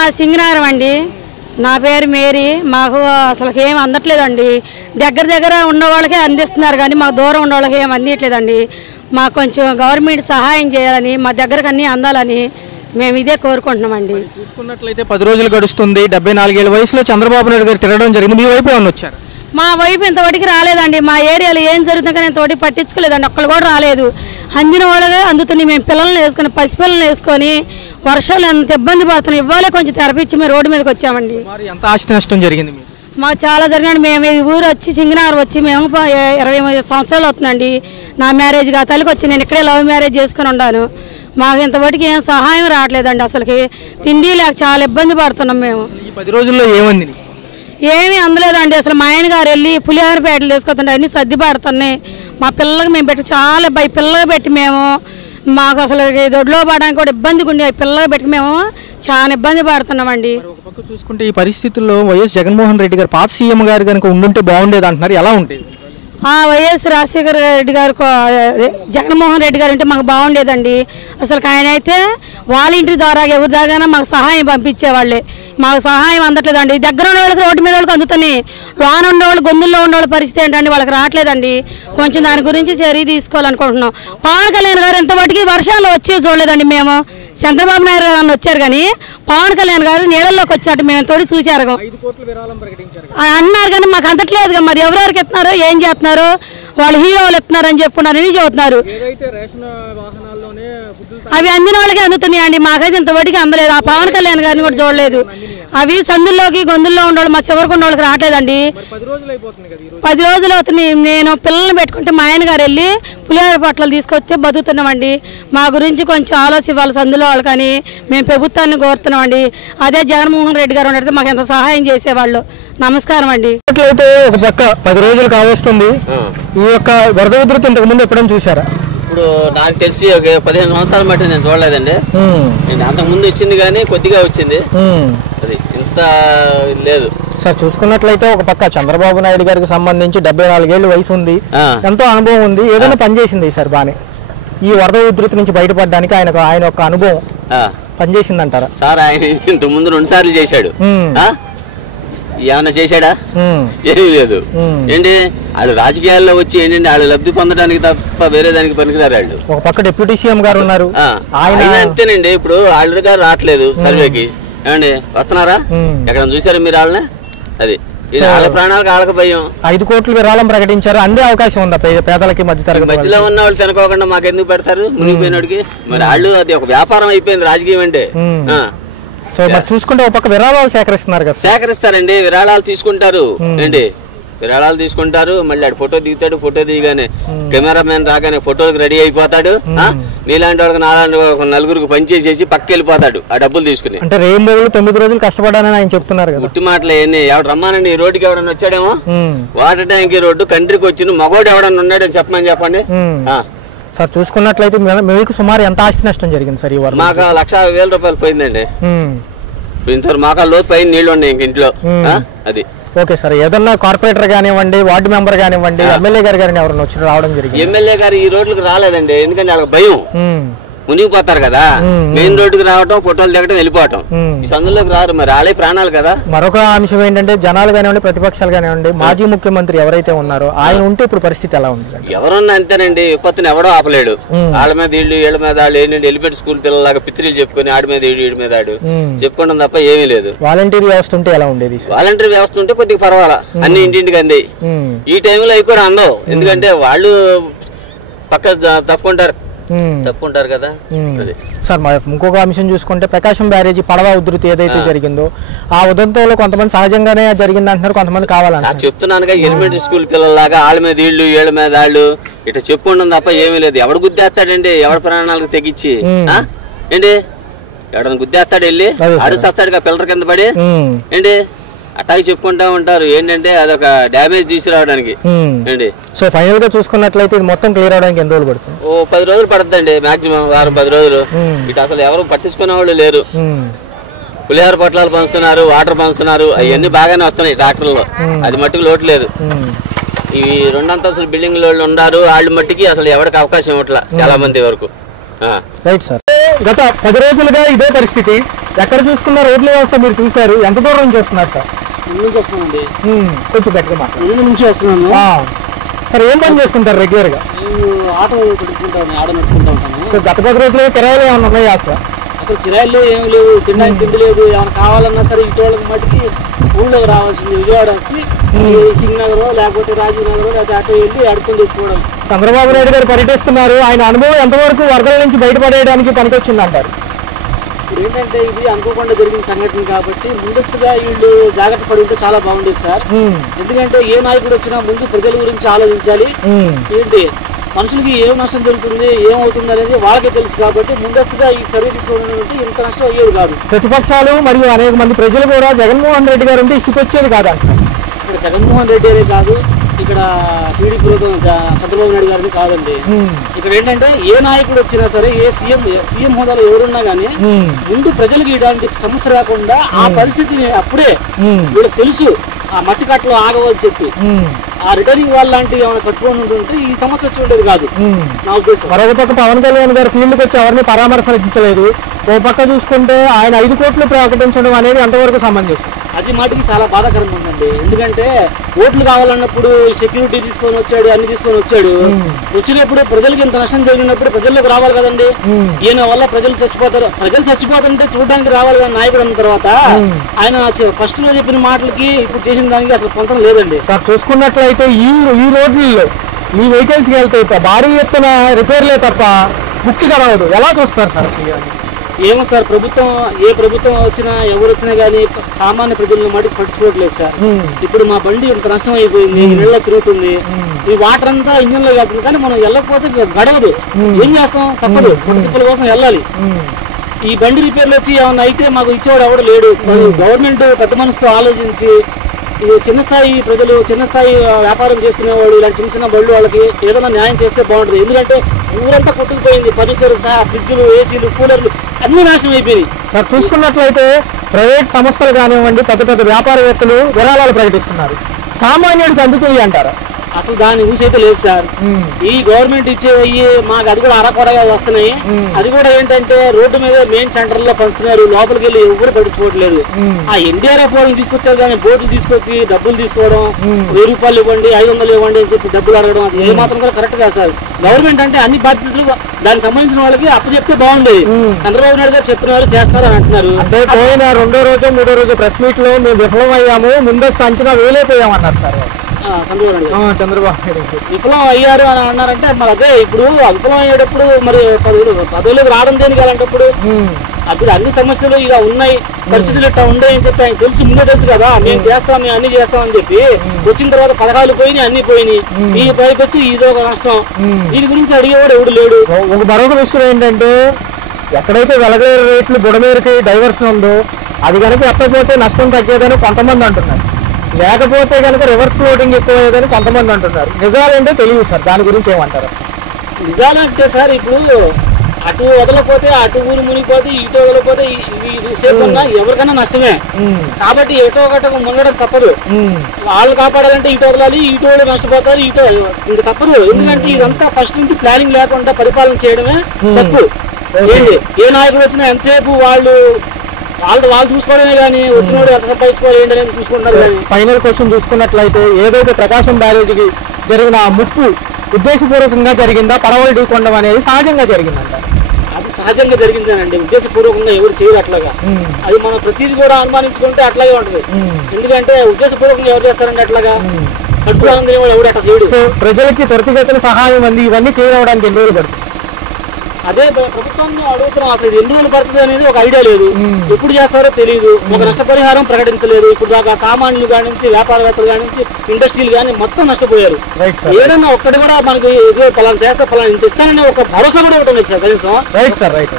మా సింగనారం అండి, నా పేరు మేరీ. మాకు అసలు ఏం అందట్లేదండి. దగ్గర ఉన్న వాళ్ళకే అందిస్తున్నారు కానీ మాకు దూరం ఉన్న వాళ్ళకి ఏం అందియట్లేదండి. మాకు కొంచెం గవర్నమెంట్ సహాయం చేయాలని, మా దగ్గరకు అన్నీ అందాలని మేము ఇదే కోరుకుంటున్నామండి. చూసుకున్నట్లయితే 10 రోజులు గడుస్తుంది. 74 ఏళ్ళ వయసులో చంద్రబాబు నాయుడు గారు తిరగడం జరిగింది. మీ వైపు ఏమన్నా వచ్చారు? మా వైపు ఇంతవరకు రాలేదండి. మా ఏరియాలో ఏం జరుగుతుందో కానీ ఇంతవరకు పట్టించుకోలేదండి. ఒక్కళ్ళు కూడా రాలేదు. అందిన వాళ్ళగా అందుతున్నాయి. మేము పిల్లల్ని వేసుకొని, పసిపిల్లల్ని వేసుకొని వర్షాలు ఎంత ఇబ్బంది పడుతున్నాం. ఇవ్వాలే కొంచెం తెరపించి మేము రోడ్డు మీదకి వచ్చామండి. ఎంత ఆస్తి నష్టం జరిగింది? మాకు చాలా జరిగింది. మేము ఈ ఊరు వచ్చి సింగనగర్ వచ్చి మేము 20 సంవత్సరాలు అవుతుందండి. నా మ్యారేజ్ గా తల్లికి వచ్చి నేను ఇక్కడే లవ్ మ్యారేజ్ చేసుకుని ఉన్నాను. మాకు ఇంతవరకు ఏం సహాయం రావట్లేదండి. అసలుకి తిండి లేక చాలా ఇబ్బంది పడుతున్నాం మేము. ఈ 10 రోజుల్లో ఏమంది? ఏమీ అందలేదండి. అసలు మా ఆయన గారు వెళ్ళి పులిహోర ప్యాకెట్లు తీసుకొస్తుంటే అన్నీ సర్ది పడుతున్నాయి. మా పిల్లలకి మేము పెట్టి చాలా పిల్లలు పెట్టి మేము మాకు అసలు దొడ్లో పడడానికి కూడా ఇబ్బందిగా ఉండి పిల్లలు పెట్టి మేము చాలా ఇబ్బంది పడుతున్నామండి. ఒక పక్క చూసుకుంటే ఈ పరిస్థితుల్లో వైఎస్ జగన్మోహన్ రెడ్డి గారు పాత సీఎం గారు కనుక ఉండుంటే బాగుండేది అంటున్నారు. ఎలా ఉంటుంది? వైఎస్ రాజశేఖర రెడ్డి గారు, జగన్మోహన్ రెడ్డి గారు అంటే మాకు బాగుండేదండి. అసలు ఆయన అయితే వాలంటీర్ ద్వారా ఎవరి దాకా మాకు సహాయం పంపించేవాళ్ళే. మాకు సహాయం అందట్లేదండి. దగ్గర ఉన్న వాళ్ళకి రోడ్డు మీద వాళ్ళకి అందుతున్నాయి. లోన ఉండేవాళ్ళు, గొంతుల్లో ఉండేవాళ్ళ పరిస్థితి ఏంటండి, వాళ్ళకి రావట్లేదండి. కొంచెం దాని గురించి చర్య తీసుకోవాలనుకుంటున్నాం. పవన్ కళ్యాణ్ గారు ఇంతవరకు వర్షాలు వచ్చి చూడలేదండి. మేము చంద్రబాబు నాయుడు గారు వచ్చారు కానీ పవన్ కళ్యాణ్ గారు నీళ్ళల్లోకి వచ్చాడు. మేము తోడి చూసారు అన్నారు కానీ మాకు అందట్లేదు. మరి ఎవరెవరికి ఎత్తున్నారో ఏం చేస్తున్నారు, వాళ్ళు హీరోలు ఎత్తున్నారు అని చెప్పుకున్నారు, ఇది చదువుతున్నారు. అవి అందిన వాళ్ళకి అందుతున్నాయండి. మాకైతే ఇంతవరకు అందలేదు. ఆ పవన్ కళ్యాణ్ గారిని కూడా చూడలేదు. అవి సందుల్లోకి గొంతుల్లో ఉండేవాళ్ళు, మా చివరికి ఉన్న వాళ్ళకి రావట్లేదండి. 10 రోజులు అవుతుంది. నేను పిల్లల్ని పెట్టుకుంటే మా ఆయన గారు వెళ్ళి పులిహోర పొట్లాలు తీసుకొస్తే బతుకుతున్నామండి. మా గురించి కొంచెం ఆలోచన ఇవ్వాలి సందులో వాళ్ళు కానీ మేము ప్రభుత్వాన్ని కోరుతున్నామండి. అదే జగన్మోహన్ రెడ్డి గారు ఉన్నట్టు మాకు ఎంత సహాయం చేసేవాళ్ళు. నమస్కారం అండి. అయితే ఒక పక్క 10 రోజులు కావస్తుంది. ఈ యొక్క వరద ఉధృతి ఇంతకు ముందు ఎప్పుడైనా చూసారా? ఇప్పుడు నాకు తెలిసి ఒక 15 సంవత్సరాల మట్టి నేను చూడలేదండి. నేను అంతకు ముందు వచ్చింది కానీ కొద్దిగా వచ్చింది, అది ఇంత లేదు. సార్ చూసుకున్నట్లయితే ఒక పక్క చంద్రబాబు నాయుడు గారికి సంబంధించి 74 ఏళ్ళ వయసు ఉంది, ఎంతో అనుభవం ఉంది, ఏదైనా పనిచేసింది సార్ బానే ఈ వరద ఉధృతి నుంచి బయటపడడానికి ఆయన యొక్క అనుభవం పనిచేసింది అంటారా? సార్ ఆయన ఇంతకు ముందు 2 సార్లు చేశాడు. ఏమన్నా చేశాడా? ఏమీ లేదు. ఏంటి వాళ్ళు రాజకీయాల్లో వచ్చి ఏంటంటే వాళ్ళు లబ్ధి పొందడానికి తప్ప వేరే దానికి పనికిరారు. వాళ్ళు ఒక పక్క డిప్యూటీ సీఎం గారు ఉన్నారు, ఆయన అంతేనండి. ఇప్పుడు ఆల్రెడీ గారు రావట్లేదు సర్వేకి, ఏమండి వస్తున్నారా? ఎక్కడ చూసారా మీరు వాళ్ళని? అది వాళ్ళ ప్రాణాలకు వాళ్ళకి భయం. 5 కోట్ల విరాళం ప్రకటించారు. అందే అవకాశం ఉందా పేదలకి, మధ్యలో ఉన్న వాళ్ళు తినకోకుండా మాకెందుకు పెడతారు మునిగిపోయినోడికి? మరి వాళ్ళు అది ఒక వ్యాపారం అయిపోయింది రాజకీయం అంటే. సో మరి చూసుకుంటే ఒక పక్క విరాళాలు సేకరిస్తున్నారు కదా? సేకరిస్తారండి, విరాళాలు తీసుకుంటారు. ఏంటి విరాళాలు తీసుకుంటారు, మళ్ళీ ఆడు ఫోటో దిగుతాడు. ఫోటో దిగానే కెమెరామెన్ రాగానే ఫోటోకి రెడీ అయిపోతాడు. మీలాంటి వాళ్ళకి నాలాంటి నలుగురికి పనిచేసేసి పక్కకి వెళ్ళిపోతాడు ఆ డబ్బులు తీసుకుని. అంటే 9 రోజులు కష్టపడాలని ఆయన చెప్తున్నారు కదా. గుట్టి మాటలు అవన్నీ. ఎవడు రమ్మానండి, ఈ రోడ్డుకి ఎవడన్నా వచ్చాడేమో, వాటర్ ట్యాంక్ రోడ్డు కంట్రీకి వచ్చి మగోడు ఎవడన్నా ఉన్నాడని చెప్పండి. సార్ చూసుకున్నట్లయితే మీకు సుమారు ఎంత ఆస్తి నష్టం జరిగింది సార్ ఈ వారం? మాకు 1,00,000 రూపాయలు పోయిందండి. ఇంతవరకు మాకు లోతు పైన నీళ్లు ఉన్నాయి ఇంక ఇంట్లో. అది ఓకే సార్. ఏదన్నా కార్పొరేటర్ కానివ్వండి, వార్డు మెంబర్ కానివ్వండి, ఎమ్మెల్యే గారు కానీ ఎవరైనా వచ్చి రావడం జరిగింది? ఎమ్మెల్యే గారు ఈ రోడ్లకు రాలేదండి, ఎందుకంటే వాళ్ళకి భయం, మునిగిపోతారు కదా. మెయిన్ రోడ్డుకి రావటం, ఫోటోలు దిగటం, వెళ్ళిపోవటం. ఈ సందులోకి రారు, మరి వాళ్ళే ప్రాణాలు కదా. మరొక అంశం ఏంటంటే జనాలు కానివ్వండి, ప్రతిపక్షాలు కానివ్వండి, మాజీ ముఖ్యమంత్రి ఎవరైతే ఉన్నారో ఆయన ఉంటే ఇప్పుడు పరిస్థితి ఎలా ఉంది? ఎవరున్నా అంతేనండి, విపత్తుని ఎవడో ఆపలేడు. వాళ్ళ మీద వీళ్ళు, వీళ్ళ మీద వాళ్ళు ఏంటంటే ఎలిమెంట్ స్కూల్ పిల్లలాగా పిత్రులు చెప్పుకొని ఆడి మీద వీడి మీద ఆడు చెప్పుకోవడం తప్ప ఏమీ లేదు. వాలంటీర్ వ్యవస్థ ఉంటే ఎలా ఉండేది? వాలంటీర్ వ్యవస్థ ఉంటే కొద్దిగా పర్వాలా, అన్ని ఇంటింటికి అంది. ఈ టైంలో అవి కూడా అందవు, ఎందుకంటే వాళ్ళు పక్క తప్పుకుంటారు కదా. సార్ ఇంకొక అంశం చూసుకుంటే ప్రకాశం బ్యారేజీ పడవ ఉధృతి ఏదైతే జరిగిందో ఆ ఉదంతంలో కొంతమంది సహజంగానే జరిగింది అంటున్నారు, కొంతమంది కావాలంటారు. చెప్తున్నానుగా, ఎలిమెంటరీ స్కూల్ పిల్లలాగా వాళ్ళ మీద వీళ్ళు, వీళ్ళ మీద వాళ్ళు ఇట్లా చెప్పుకుంటాం తప్ప ఏమీ లేదు. ఎవడు గుద్దేస్తాడండి, ఎవడి ప్రాణాలకు తెగించి ఏంటి ఎవడన్నా గుద్దేస్తాడు, వెళ్ళి అడుగు సస్తాడుగా పిల్లల కింద పడి ఏంటి అట్టాగి చెప్పుకుంటా ఉంటారు. ఏంటంటే అదొక డ్యామేజ్ తీసుకురావడానికి. ఏంటి సో ఫైనల్ గా చూసుకున్నట్లయితే ఇది మొత్తం క్లియర్ అవడానికి ఎన్ని రోజులు పడుతుంది? ఓ 10 రోజులు పడుతుందండి, మాక్సిమం వారం 10 రోజులు. ఇటు అసలు ఎవరు పట్టించుకునే వాళ్ళు లేరు. పులిహోర పొట్లాలు పంచుతున్నారు, వాటర్ పంచుతున్నారు, అవన్నీ బాగానే వస్తున్నాయి ట్రాక్టర్లో, అది మట్టుకు లోటు లేదు. ఈ 2 అంతస్తుల బిల్డింగ్ వాళ్ళు ఉన్నారు, వాళ్ళు మట్టికి అసలు ఎవరికి అవకాశం ఇవ్వట్లా చాలా మంది వరకు. Right sir. గత 10 రోజులుగా ఇదే పరిస్థితి. ఎక్కడ చూసుకున్న రోడ్ల వ్యవస్థ మీరు చూశారు. ఎంత దూరం నుంచి వస్తున్నారు సార్? నుంచి వస్తున్నామండి. కొంచెం గట్టిగా మాట్లాడు. నుంచి వస్తున్నాను సార్. ఏం పని చేస్తుంటారు రెగ్యులర్ గా? ఆటో పెట్టుకుంటాను, ఆటో నడుపుకుంటా ఉంటాను. సో గత 10 రోజులుగా కిరాయిలు ఏమన్నా ఉన్నాయా సార్? అసలు కిరాయిలు ఏమి లేవు, తినడానికి తిండి లేదు. ఏమైనా కావాలన్నా సరే ఇంటి వాళ్ళకి మట్టికి ఊళ్ళోకి రావాల్సింది. విజయవాడ వచ్చి సింగనగర్ లేకపోతే రాజీవ్ నగర్ లేకపోతే అటు వెళ్ళి అడుక్కొని తెచ్చుకోవడం. చంద్రబాబు నాయుడు గారు పర్యటిస్తున్నారు. ఆయన అనుభవం ఎంతవరకు వరదల నుంచి బయటపడేయడానికి పనికొచ్చింది అంటారు? ఇప్పుడు ఏంటంటే ఇది అనుకోకుండా జరిగిన సంఘటన కాబట్టి ముందస్తుగా వీళ్ళు జాగ్రత్త పడి ఉంటే చాలా బాగుండేది సార్. ఎందుకంటే ఏ నాయకుడు వచ్చినా ముందు ప్రజల గురించి ఆలోచించాలి. ఏంటి మనుషులకి ఏం నష్టం జరుగుతుంది, ఏమవుతుంది అనేది వాళ్ళకే తెలుసు కాబట్టి ముందస్తుగా ఈ చర్య తీసుకోవడం ఇంత నష్టం అయ్యేది కాదు. ప్రతిపక్షాలు మరియు అనేక మంది ప్రజలు కూడా జగన్మోహన్ రెడ్డి గారు అంటే ఇసుకొచ్చేది కాదంట. ఇక్కడ జగన్మోహన్ రెడ్డి అనే కాదు, ఇక్కడ టీడీపీ ప్రభుత్వం చంద్రబాబు నాయుడు గారిని కాదండి. ఇక్కడ ఏంటంటే ఏ నాయకుడు వచ్చినా సరే, ఏ సీఎం హోదాలో ఎవరున్నా గానీ ముందు ప్రజలకు ఇలాంటి సమస్య రాకుండా ఆ పరిస్థితిని అప్పుడే వీళ్ళకి తెలుసు. ఆ మట్టి కట్టలో ఆగవని చెప్పి ఆ రిటర్నింగ్ వాళ్ళ లాంటివి ఏమైనా కట్టుకొని ఉంటుంటే ఈ సమస్య వచ్చి ఉండేది కాదు నా ఉద్దేశం. మరొక పక్క పవన్ కళ్యాణ్ గారు ఫీల్డ్కి వచ్చి ఎవరిని పరామర్శించలేదు. ఓ పక్క చూసుకుంటే ఆయన 5 కోట్లు ప్రకటించడం అనేది ఎంతవరకు సమంజసం? అది మాటికి చాలా బాధాకరంగా ఉందండి. ఎందుకంటే ఓట్లు కావాలన్నప్పుడు సెక్యూరిటీ తీసుకొని వచ్చాడు, అన్ని తీసుకొని వచ్చాడు. వచ్చినప్పుడు ప్రజలకు ఇంత నష్టం జరిగినప్పుడు ప్రజల్లోకి రావాలి కదండి. ఈయన వల్ల ప్రజలు చచ్చిపోతుంటే చూడడానికి రావాలి కానీ నాయకుడు అన్న తర్వాత ఆయన ఫస్ట్ లో చెప్పిన మాటలకి ఇప్పుడు చేసిన దానికి అసలు పొంతం లేదండి. సార్ చూసుకున్నట్లయితే ఈ రోడ్లలో ఈ వెహికల్స్కి వెళ్తే భారీ ఎత్తున రిపేర్లే తప్ప బుక్కి కలవదు. ఎలా చూస్తారు సార్? ఏమో సార్, ఏ ప్రభుత్వం వచ్చినా ఎవరు వచ్చినా కానీ సామాన్య ప్రజలను మటుకు పట్టించుకోవట్లేదు సార్. ఇప్పుడు మా బండి ఇంత నష్టం అయిపోయింది, నీళ్ళ తిరుగుతుంది, ఈ వాటర్ అంతా ఇంజన్ లో వెళ్తుంది కానీ మనం వెళ్ళకపోతే గడవదు. ఏం చేస్తాం, తప్పదు, కుటుంబాల కోసం వెళ్ళాలి. ఈ బండి రిపేర్లు వచ్చి ఏమన్నా అయితే మాకు ఇచ్చేవాడు ఎవడు లేడు. గవర్నమెంట్ పెద్ద మనసుతో ఆలోచించి చిన్న స్థాయి ప్రజలు, చిన్న స్థాయి వ్యాపారం చేసుకునేవాళ్ళు ఇలాంటి చిన్న చిన్న బళ్ళు వాళ్ళకి ఏదైనా న్యాయం చేస్తే బాగుంటుంది. ఎందుకంటే ఊరంతా కొట్టుకుపోయింది, ఫర్నిచర్ సహా, ఫ్రిడ్జ్లు, ఏసీలు, కూలర్లు అన్ని నాశనం అయిపోయినాయి. సార్ చూసుకున్నట్లయితే ప్రైవేట్ సంస్థలు కానివ్వండి, పెద్ద పెద్ద వ్యాపారవేత్తలు విరాళాలు ప్రకటిస్తున్నారు. సామాన్యుడికి అందుతాయి అంటారా? అసలు దాని ఊసి అయితే లేదు సార్. ఈ గవర్నమెంట్ ఇచ్చేవి మాకు అది కూడా అరకొరగా వస్తున్నాయి. అది కూడా ఏంటంటే రోడ్డు మీద మెయిన్ సెంటర్ లో పంచుతున్నారు, లోపలికి వెళ్ళి ఎవరు పట్టించుకోవట్లేదు. ఆ ఎన్డీఆర్ఎఫ్ వాళ్ళని తీసుకొచ్చారు కానీ బోట్లు తీసుకొచ్చి డబ్బులు తీసుకోవడం, 1000 రూపాయలు ఇవ్వండి, 500 ఇవ్వండి అని చెప్పి డబ్బులు అడగడం అది ఏ మాత్రం కూడా కరెక్ట్ కాదు సార్. గవర్నమెంట్ అంటే అన్ని బాధ్యతలు దానికి సంబంధించిన వాళ్ళకి అప్పు చెప్తే బాగుండేది. చంద్రబాబు నాయుడు గారు చెప్తున్నారు, చేస్తారు అని అంటున్నారు. అంటే పోయిన 2వ రోజు 3వ రోజు ప్రెస్ మీట్ లో మేము విఫలమయ్యాము, ముందస్తు అంచనా వేయలేకపోయామన్నారు సార్ చంద్రబాబు నాయుడు. విఫలం అయ్యారు అని అన్నారంటే మరి అదే ఇప్పుడు విఫలం అయ్యేటప్పుడు మరి పదవులకు రావడం దేనికి అలాంటప్పుడు అప్పుడు అన్ని సమస్యలు ఇలా ఉన్నాయి, పరిస్థితులు ఇట్లా ఉన్నాయి అని చెప్పి ఆయన తెలుసు, ముందే తెలుసు కదా. మేము చేస్తాం, మేము అన్ని చేస్తాం అని చెప్పి వచ్చిన తర్వాత పథకాలు పోయినాయి, అన్ని పోయినాయి. ఈ పైకి వచ్చి ఇదొక నష్టం. దీని గురించి అడిగేవాడు ఎవడు లేడు. మరొక విషయం ఏంటంటే ఎక్కడైతే వెలగలేరు రేట్లు బుడమేరుకి డైవర్షన్ ఉందో అది కనుక ఎత్తకపోతే నష్టం తగ్గేదని కొంతమంది అంటున్నారు. లేకపోతే కనుక రివర్స్ ఫ్లోటింగ్ ఎక్కువయ్యేదని కొంతమంది అంటున్నారు. నిజాలంటే తెలియదు సార్, దాని గురించి ఏమంటారు? నిజాలంటే సార్ ఇప్పుడు అటు వదలకపోతే అటు ఊరు మునిగిపోతే ఇటు వదలకపోతే సేపు ఉన్నా ఎవరికైనా నష్టమే. కాబట్టి ఎటో ఒకటో మునగడం తప్పదు. వాళ్ళు కాపాడాలంటే ఇటు వదలాలి, ఇటు వాళ్ళు నష్టపోతారు, ఇటు ఇంకా తప్పదు. ఎందుకంటే ఇదంతా ఫస్ట్ నుంచి ప్లానింగ్ లేకుండా పరిపాలన చేయడమే తప్పు. ఏంటి ఏ నాయకుడు వచ్చినా ఎంతసేపు వాళ్ళు చూసుకోవడమే కానీ వచ్చినోడు ఎంత సంపాదించుకోవాలి ఏంటి అనేది చూసుకుంటారు. ఫైనల్ క్వశ్చన్ చూసుకున్నట్లయితే ఏదైతే ప్రకాశం బ్యారేజీకి జరిగిన ముప్పు ఉద్దేశపూర్వకంగా జరిగిందా, పడవలు ఢీకొనడం అనేది సహజంగా జరిగిందంట? అది సహజంగా జరిగిందేనండి, ఉద్దేశపూర్వకంగా ఎవరు చేయరు అట్లాగా. అది మనం ప్రతిదీ కూడా అనుమానించుకుంటే అట్లాగే ఉంటుంది. ఎందుకంటే ఉద్దేశపూర్వకంగా ఎవరు చేస్తారంటే అట్లాగా కట్టుకోవాలని ఎవరు అట్లా చేయడు. ప్రజలకి త్వరితగతిన సహాయం అంది ఇవన్నీ క్లియర్ అవడానికి ఎన్ని రోజులు పడుతుంది? అదే ప్రభుత్వాన్ని అడుగుతున్నాం. అసలు ఎన్ని రోజులు పడుతుంది అనేది ఒక ఐడియా లేదు, ఎప్పుడు చేస్తారో తెలియదు. ఒక నష్టపరిహారం ప్రకటించలేదు. ఇప్పుడు దాకా సామాన్యులు కాడి నుంచి, వ్యాపారవేత్తలు కాడి నుంచి, ఇండస్ట్రీలు కానీ మొత్తం నష్టపోయారు. ఏదన్నా ఒక్కటి కూడా మనకి పలానా చేస్తే పలానా ఇంత ఇస్తానని ఒక భరోసా కూడా ఉంటుంది సార్ కనీసం. Right sir, right.